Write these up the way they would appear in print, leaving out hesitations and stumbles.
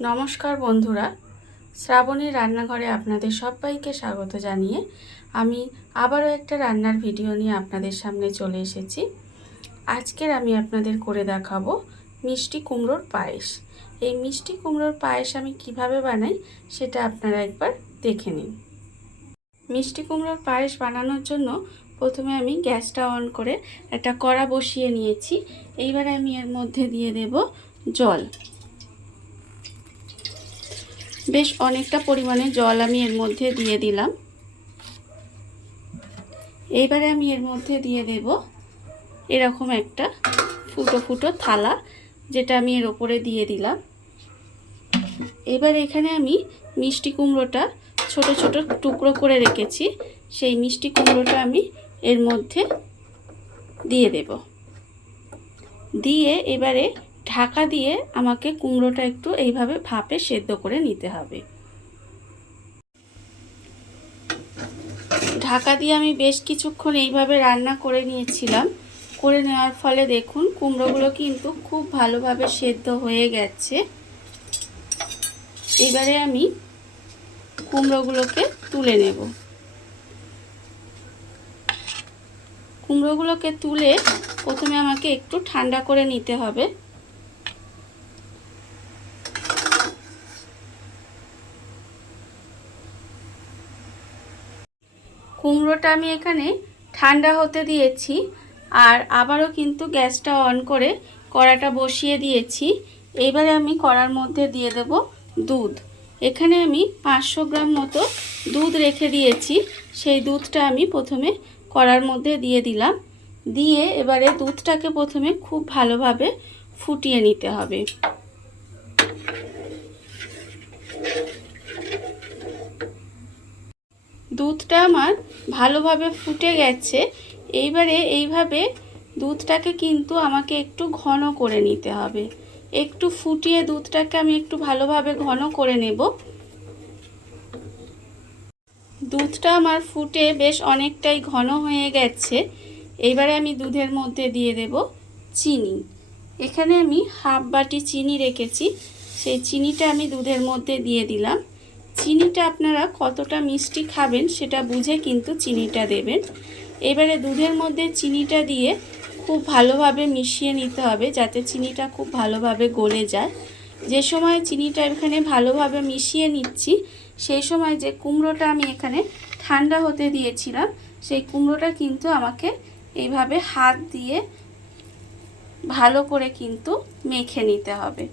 নমস্কার বন্ধুরা, শ্রাবণীর রান্নাঘরে আপনাদের সবাইকে স্বাগত জানিয়ে আমি আবারও একটা রান্নার ভিডিও নিয়ে আপনাদের সামনে চলে এসেছি। আজকের আমি আপনাদের করে দেখাবো মিষ্টি কুমড়োর পায়েস। এই মিষ্টি কুমড়োর পায়েস আমি কিভাবে বানাই সেটা আপনারা একবার দেখে নিন। মিষ্টি কুমড়োর পায়েস বানানোর জন্য প্রথমে আমি গ্যাসটা অন করে একটা কড়া বসিয়ে নিয়েছি। এইবারে আমি এর মধ্যে দিয়ে দেব জল। বেশ অনেকটা পরিমাণে জল আমি এর মধ্যে দিয়ে দিলাম। এইবারে আমি এর মধ্যে দিয়ে দেব এরকম একটা ফুটো ফুটো থালা, যেটা আমি এর ওপরে দিয়ে দিলাম। এবার এখানে আমি মিষ্টি কুমড়োটা ছোট ছোট টুকরো করে রেখেছি, সেই মিষ্টি কুমড়োটা আমি এর মধ্যে দিয়ে দেব। দিয়ে এবারে ঢাকা দিয়ে আমাকে কুমড়োটা একটু এইভাবে ভাপে সেদ্ধ করে নিতে হবে। ঢাকা দিয়ে আমি বেশ কিছুক্ষণ এইভাবে রান্না করে নিয়েছিলাম। করে নেওয়ার ফলে দেখুন কুমড়োগুলো কিন্তু খুব ভালোভাবে সেদ্ধ হয়ে গেছে। এবারে আমি কুমড়োগুলোকে তুলে নেব। কুমড়োগুলোকে তুলে প্রথমে আমাকে একটু ঠান্ডা করে নিতে হবে। কুমড়োটা আমি এখানে ঠান্ডা হতে দিয়েছি, আর আবারও কিন্তু গ্যাসটা অন করে কড়াটা বসিয়ে দিয়েছি। এইবারে আমি কড়ার মধ্যে দিয়ে দেব দুধ। এখানে আমি 500 গ্রাম মতো দুধ রেখে দিয়েছি। সেই দুধটা আমি প্রথমে কড়ার মধ্যে দিয়ে দিলাম। দিয়ে এবারে দুধটাকে প্রথমে খুব ভালোভাবে ফুটিয়ে নিতে হবে। দুধটা আমার ভালোভাবে ফুটে গেছে। এইভাবে দুধটাকে কিন্তু আমাকে একটু ঘন করে নিতে হবে। একটু ফুটিয়ে দুধটাকে আমি একটু ভালোভাবে ঘন করে নেব। দুধটা আমার ফুটে বেশ অনেকটাই ঘন হয়ে গেছে। এইবারে আমি দুধের মধ্যে দিয়ে দেব চিনি। এখানে আমি হাফ বাটি চিনি রেখেছি, সেই চিনিটা আমি দুধের মধ্যে দিয়ে দিলাম। চিনিটা আপনারা কতটা মিষ্টি খাবেন সেটা বুঝে কিন্তু চিনিটা দেবেন। এবারে দুধের মধ্যে চিনিটা দিয়ে খুব ভালোভাবে মিশিয়ে নিতে হবে, যাতে চিনিটা খুব ভালোভাবে গলে যায়। যে সময় চিনিটা এখানে ভালোভাবে মিশিয়ে নিচ্ছি, সেই সময় যে কুমড়োটা আমি এখানে ঠান্ডা হতে দিয়েছিলাম, সেই কুমড়োটা কিন্তু আমাকে এইভাবে হাত দিয়ে ভালো করে কিন্তু মেখে নিতে হবে।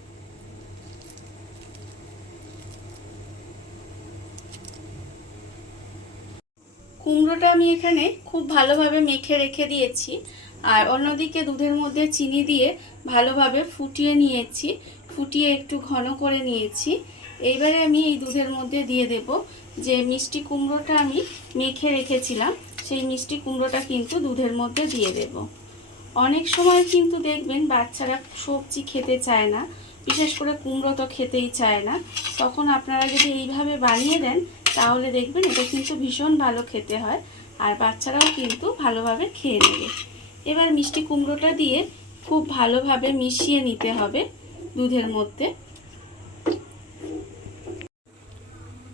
কুমড়োটা আমি এখানে খুব ভালোভাবে মেখে রেখে দিয়েছি, আর অন্যদিকে দুধের মধ্যে চিনি দিয়ে ভালোভাবে ফুটিয়ে নিয়েছি। ফুটিয়ে একটু ঘন করে নিয়েছি। এইবারে আমি এই দুধের মধ্যে দিয়ে দেব যে মিষ্টি কুমড়োটা আমি মেখে রেখেছিলাম, সেই মিষ্টি কুমড়োটা কিন্তু দুধের মধ্যে দিয়ে দেব। অনেক সময় কিন্তু দেখবেন বাচ্চারা সবজি খেতে চায় না, বিশেষ করে কুমড়ো তো খেতেই চায় না। তখন আপনারা যদি এইভাবে বানিয়ে দেন তাহলে দেখবেন এটা কিন্তু ভীষণ ভালো খেতে হয়, আর বাচ্চারাও কিন্তু ভালোভাবে খেয়ে নেবে। এবার মিষ্টি কুমড়োটা দিয়ে খুব ভালোভাবে মিশিয়ে নিতে হবে দুধের মধ্যে।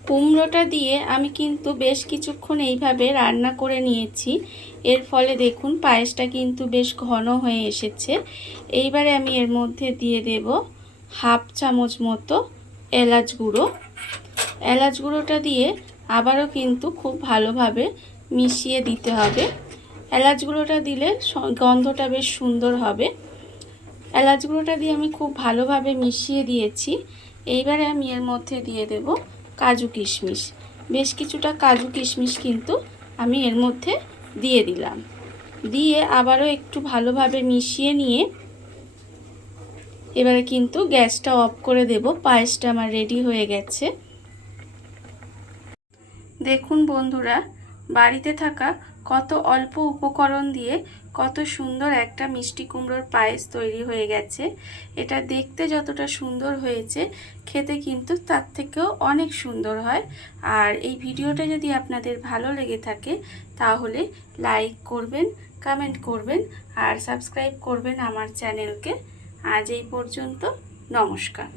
কুমড়োটা দিয়ে আমি কিন্তু বেশ কিছুক্ষণ এইভাবে রান্না করে নিয়েছি। এর ফলে দেখুন পায়েসটা কিন্তু বেশ ঘন হয়ে এসেছে। এইবারে আমি এর মধ্যে দিয়ে দেব হাফ চামচ মতো এলাচ গুঁড়ো। এলাচ গুঁড়োটা দিয়ে আবারও কিন্তু খুব ভালোভাবে মিশিয়ে দিতে হবে। এলাচ গুঁড়োটা দিলে গন্ধটা বেশ সুন্দর হবে। এলাচ গুঁড়োটা দিয়ে আমি খুব ভালোভাবে মিশিয়ে দিয়েছি। এইবারে আমি এর মধ্যে দিয়ে দেব কাজু কিশমিশ। বেশ কিছুটা কাজু কিশমিশ কিন্তু আমি এর মধ্যে দিয়ে দিলাম। দিয়ে আবারও একটু ভালোভাবে মিশিয়ে নিয়ে এবারে কিন্তু গ্যাসটা অফ করে দেব। পায়েসটা আমার রেডি হয়ে গেছে। দেখুন বন্ধুরা, বাড়িতে থাকা কত অল্প উপকরণ দিয়ে কত সুন্দর একটা মিষ্টি কুমড়োর পায়েস তৈরি হয়ে গেছে। এটা দেখতে যতটা সুন্দর হয়েছে, খেতে কিন্তু তার থেকেও অনেক সুন্দর হয়। আর এই ভিডিওটা যদি আপনাদের ভালো লেগে থাকে তাহলে লাইক করবেন, কমেন্ট করবেন আর সাবস্ক্রাইব করবেন আমার চ্যানেলকে। আজ এই পর্যন্ত, নমস্কার।